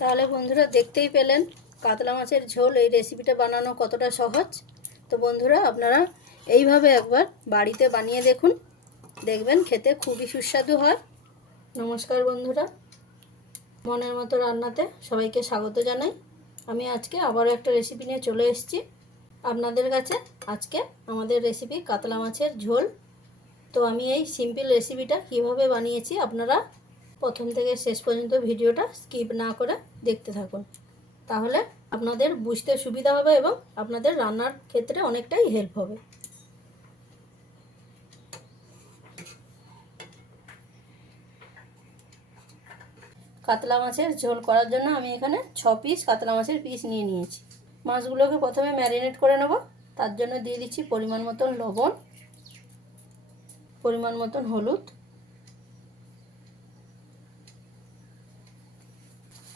তাহলে বন্ধুরা দেখতেই পেলেন কাতলা মাছের ঝোল এই রেসিপিটা বানানো কতটা সহজ। তো বন্ধুরা আপনারা এইভাবে একবার বাড়িতে বানিয়ে দেখুন, দেখবেন খেতে খুবই সুস্বাদু হয়। নমস্কার বন্ধুরা, মনের মতো রান্নাতে সবাইকে স্বাগত জানাই। আমি আজকে আবারও একটা রেসিপি নিয়ে চলে এসেছি আপনাদের কাছে। আজকে আমাদের রেসিপি কাতলা মাছের ঝোল। তো আমি এই সিম্পল রেসিপিটা কিভাবে বানিয়েছি আপনারা প্রথম থেকে শেষ পর্যন্ত ভিডিওটা স্কিপ না করে দেখতে থাকুন, তাহলে আপনাদের বুঝতে সুবিধা হবে এবং আপনাদের রান্নার ক্ষেত্রে অনেকটাই হেল্প হবে। কাতলা মাছের ঝোল করার জন্য আমি এখানে 6 পিস কাতলা মাছের পিস নিয়ে নিয়েছি। মাছগুলোকে প্রথমে ম্যারিনেট করে নেব। তার জন্য দিয়ে দিচ্ছি পরিমাণ মতন লবণ, পরিমাণ মতন হলুদ,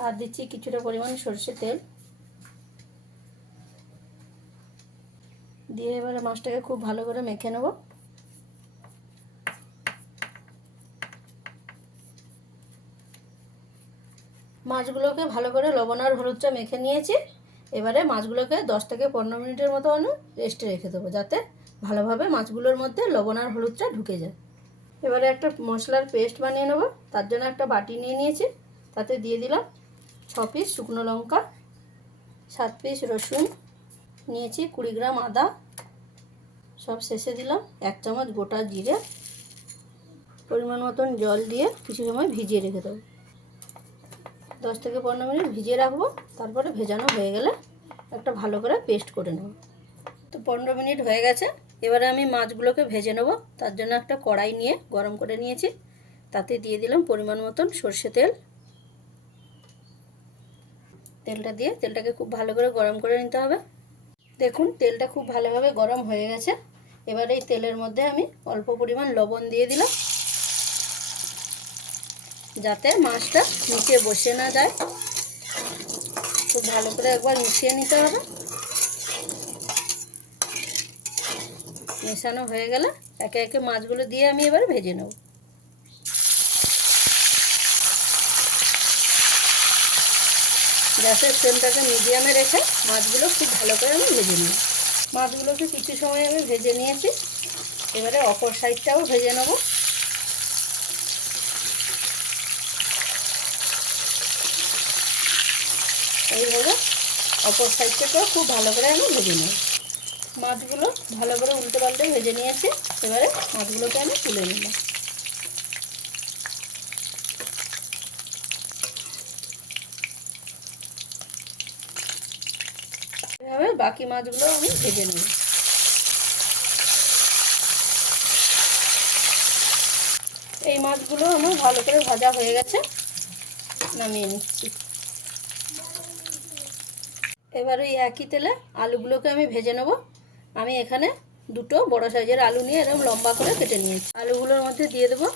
আর দিচ্ছি কিছুটা পরিমাণ সরষের তেল। দিয়ে এবারে মাছটাকে খুব ভালো করে মেখে নেব। মাছগুলোকে ভালো করে লবণ আর হলুদটা মেখে নিয়েছি। এবারে মাছগুলোকে 10 থেকে 15 মিনিটের মতো আমি রেস্টে রেখে দেবো, যাতে ভালোভাবে মাছগুলোর মধ্যে লবণ আর হলুদটা ঢুকে যায়। এবারে একটা মশলার পেস্ট বানিয়ে নেব। তার জন্য একটা বাটি নিয়ে নিয়েছি, তাতে দিয়ে দিলাম 6 পিস শুকনো লঙ্কা, 7 পিস রসুন, নিয়েছি 20 গ্রাম আদা, সব শেষে দিলাম 1 চামচ গোটা জিরে। পরিমাণ মতন জল দিয়ে কিছু সময় ভিজিয়ে রেখে দেবো। 10 থেকে 15 মিনিট ভিজিয়ে রাখবো। তারপরে ভেজানো হয়ে গেলে একটা ভালো করে পেস্ট করে নেব। তো 15 মিনিট হয়ে গেছে। এবারে আমি মাছগুলোকে ভেজে নেব। তার জন্য একটা কড়াই নিয়ে গরম করে নিয়েছি, তাতে দিয়ে দিলাম পরিমাণ মতন সরষে তেল। তেলটা দিয়ে তেলটাকে খুব ভালো করে গরম করে নিতে হবে। দেখুন তেলটা খুব ভালোভাবে গরম হয়ে গেছে। এবার এই তেলের মধ্যে আমি অল্প পরিমাণ লবণ দিয়ে দিলাম, যাতে মাছটা নিচে বসে না যায়। খুব ভালো করে একবার মিশিয়ে নিতে হবে। মেশানো হয়ে গেলে একে একে মাছগুলো দিয়ে আমি এবার ভেজে নেব। গ্যাসের ফ্লেমটাকে মিডিয়ামে রেখে মাছগুলো খুব ভালো করে আমি ভেজে নেব। মাছগুলোকে কিছু সময় আমি ভেজে নিয়েছি। এবারে অপর সাইডটাও ভেজে নেব। এইভাবে অপর সাইডটাকেও খুব ভালো করে আমি ভেজে নেব। মাছগুলো ভালো করে উল্টে পাল্টে ভেজে নিয়েছি। এবারে মাছগুলোকে আমি তুলে নিলাম। এভাবে বাকি মাছগুলো আমি ভেজে নেব। এই মাছগুলো আমার ভালো করে ভাজা হয়ে গেছে, নামিয়ে নিচ্ছি। এবার ওই একই তেলে আলুগুলোকে আমি ভেজে নেব। আমি এখানে দুটো বড় সাইজের আলু নিয়ে এরকম লম্বা করে কেটে নিয়েছি। আলুগুলোর মধ্যে দিয়ে দেবো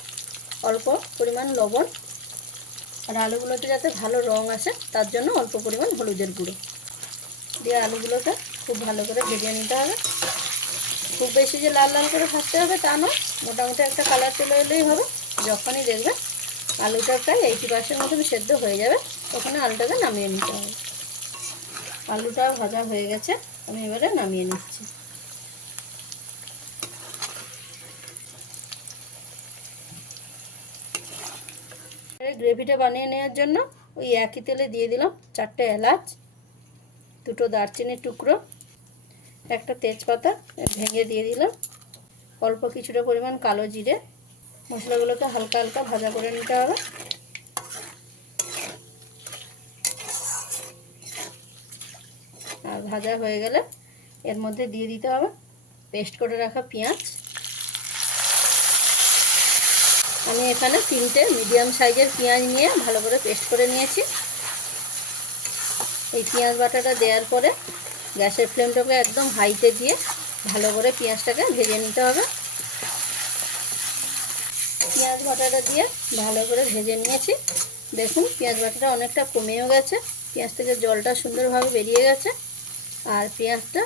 অল্প পরিমাণ লবণ, আর আলুগুলোতে যাতে ভালো রং আসে তার জন্য অল্প পরিমাণ হলুদের গুঁড়ো দিয়ে আলুগুলোকে খুব ভালো করে ভেজে নিতে হবে। খুব বেশি যে লাল লাল করে ভাজতে হবে তা নয়, মোটামুটি একটা কালার চলে এলেই হবে। যখনই দেখবেন আলুটা প্রায় 80% মতন সেদ্ধ হয়ে যাবে, তখন আলুটাকে নামিয়ে নিতে হবে। আলুটা ভাজা হয়ে গেছে, আমি এবারে নামিয়ে নিচ্ছি। গ্রেভিটা বানিয়ে নেওয়ার জন্য ওই একই তেলে দিয়ে দিলাম 4টে এলাচ, 2টো দারচিনির টুকরো, একটা তেজপাতা ভেঙে দিয়ে দিলাম, অল্প কিছুটা পরিমাণ কালো জিরে। মশলাগুলোকে হালকা হালকা ভাজা করে নিতে হবে। আর ভাজা হয়ে গেলে এর মধ্যে দিয়ে দিতে হবে পেস্ট করে রাখা পেঁয়াজ। আমি এখানে 3টে মিডিয়াম সাইজের পেঁয়াজ নিয়ে ভালো করে পেস্ট করে নিয়েছি। এই পেঁয়াজ বাটাটা দেওয়ার পরে গ্যাসের ফ্লেমটাকে একদম হাইতে দিয়ে ভালো করে পেঁয়াজটাকে ভেজে নিতে হবে। পেঁয়াজ বাটাটা দিয়ে ভালো করে ভেজে নিয়েছি। দেখুন পেঁয়াজ বাটাটা অনেকটা কমেও গেছে, পেঁয়াজ থেকে জলটা সুন্দরভাবে বেরিয়ে গেছে, আর পেঁয়াজটা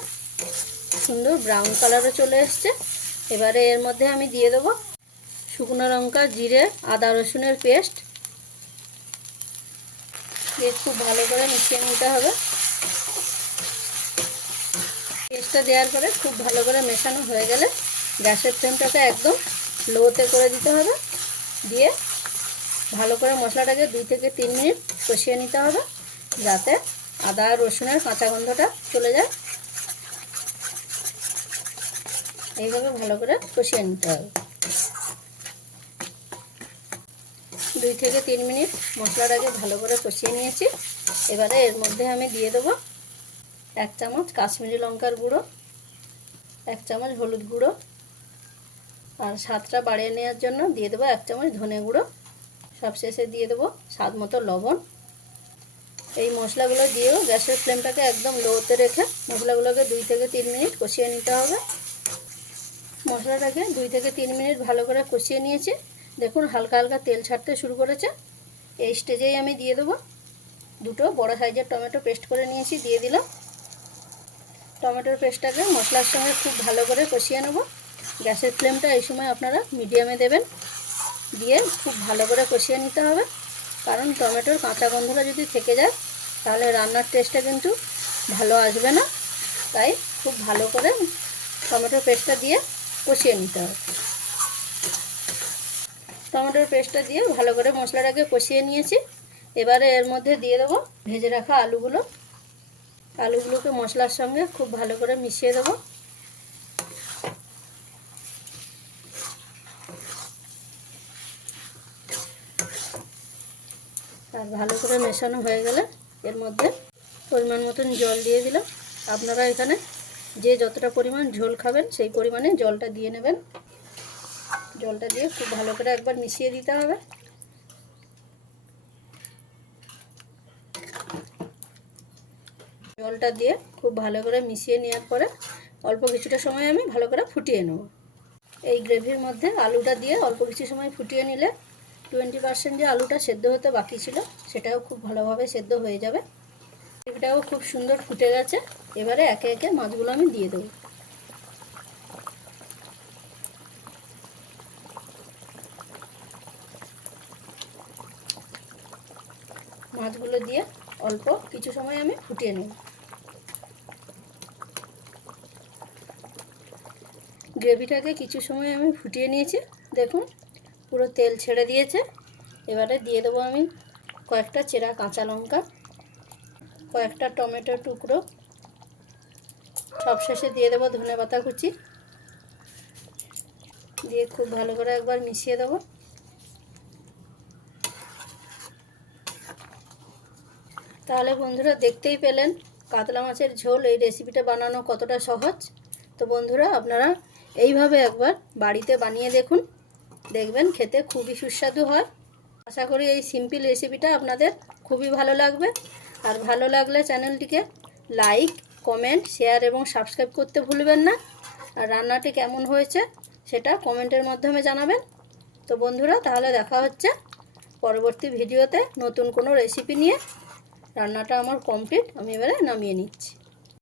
সুন্দর ব্রাউন কালারে চলে এসছে। এবারে এর মধ্যে আমি দিয়ে দেবো শুকনো লঙ্কা, জিরে, আদা রসুনের পেস্ট, দিয়ে খুব ভালো করে মিশিয়ে নিতে হবে। পেস্টটা দেওয়ার পরে খুব ভালো করে মেশানো হয়ে গেলে গ্যাসের ফ্লেমটাকে একদম লোতে করে দিতে হবে। দিয়ে ভালো করে মশলাটাকে 2 থেকে 3 মিনিট কষিয়ে নিতে হবে, যাতে আদা আর রসুনের কাঁচা গন্ধটা চলে যায়। এইভাবে ভালো করে কষিয়ে নিতে হবে। 2 থেকে 3 মিনিট মশলাটাকে ভালো করে কষিয়ে নিয়েছি। এবারে এর মধ্যে আমি দিয়ে দেবো 1 চামচ কাশ্মীরি লঙ্কার গুঁড়ো, 1 চামচ হলুদ গুঁড়ো, আর স্বাদটা বাড়িয়ে নেওয়ার জন্য দিয়ে দেবো 1 চামচ ধনে গুঁড়ো। সবশেষে দিয়ে দেবো স্বাদ মতো লবণ। এই মশলাগুলো দিয়েও গ্যাসের ফ্লেমটাকে একদম লোতে রেখে মশলাগুলোকে 2 থেকে 3 মিনিট কষিয়ে নিতে হবে। মশলাটাকে 2 থেকে 3 মিনিট ভালো করে কষিয়ে নিয়েছি। দেখুন হালকা হালকা তেল ছাড়তে শুরু করেছে। এই স্টেজেই আমি দিয়ে দেবো 2 বড় সাইজের টমেটো পেস্ট করে নিয়েছি, দিয়ে দিলাম। টমেটোর পেস্টটাকে মশলার সঙ্গে খুব ভালো করে কষিয়ে নেব। গ্যাসের ফ্লেমটা এই সময় আপনারা মিডিয়ামে দেবেন, দিয়ে খুব ভালো করে কষিয়ে নিতে হবে। কারণ টমেটোর কাঁচা গন্ধটা যদি থেকে যায় তাহলে রান্নার টেস্টটা কিন্তু ভালো আসবে না। তাই খুব ভালো করে টমেটোর পেস্টটা দিয়ে কষিয়ে নিতে হবে। টমেটোর পেস্টটা দিয়ে ভালো করে মশলাটাকে কষিয়ে নিয়েছি। এবারে এর মধ্যে দিয়ে দেবো ভেজে রাখা আলুগুলোকে মশলার সঙ্গে খুব ভালো করে মিশিয়ে দেবো। আর ভালো করে মেশানো হয়ে গেলে এর মধ্যে পরিমাণ মতন জল দিয়ে দিলাম। আপনারা এখানে যে যতটা পরিমাণ ঝোল খাবেন সেই পরিমাণে জলটা দিয়ে নেবেন। জলটা দিয়ে খুব ভালো করে একবার মিশিয়ে দিতে হবে। জলটা দিয়ে খুব ভালো করে মিশিয়ে নেওয়ার পরে অল্প কিছুটা সময় আমি ভালো করে ফুটিয়ে নেব। এই গ্রেভির মধ্যে আলুটা দিয়ে অল্প কিছু সময় ফুটিয়ে নিলে 20% যে আলুটা সেদ্ধ হতে বাকি ছিল সেটাও খুব ভালোভাবে সেদ্ধ হয়ে যাবে। গ্রেভিটাও খুব সুন্দর ফুটে গেছে। এবারে একে একে মাছগুলো আমি দিয়ে দেবো। মাছগুলো দিয়ে অল্প কিছু সময় আমি ফুটিয়ে নেব। গ্রেভিটাকে কিছু সময় আমি ফুটিয়ে নিয়েছি। দেখুন পুরো তেল ছেড়ে দিয়েছে। এবারে দিয়ে দেবো আমি কয়েকটা চেরা কাঁচা লঙ্কা, কয়েকটা টমেটোর টুকরো, সবশেষে দিয়ে দেবো ধনেপাতা কুচি, দিয়ে খুব ভালো করে একবার মিশিয়ে দেবো। তাহলে বন্ধুরা দেখতেই পেলেন কাতলা মাছের ঝোল এই রেসিপিটা বানানো কতটা সহজ। তো বন্ধুরা আপনারা এইভাবে একবার বাড়িতে বানিয়ে দেখুন, দেখবেন খেতে খুবই সুস্বাদু হয়। আশা করি এই সিম্পল রেসিপিটা আপনাদের খুবই ভালো লাগবে। আর ভালো লাগলে চ্যানেলটিকে লাইক, কমেন্ট, শেয়ার এবং সাবস্ক্রাইব করতে ভুলবেন না। আর রান্নাটি কেমন হয়েছে সেটা কমেন্টের মাধ্যমে জানাবেন। তো বন্ধুরা তাহলে দেখা হচ্ছে পরবর্তী ভিডিওতে নতুন কোনো রেসিপি নিয়ে। রান্নাটা আমার কমপ্লিট, আমি এবারে নামিয়ে নিচ্ছি।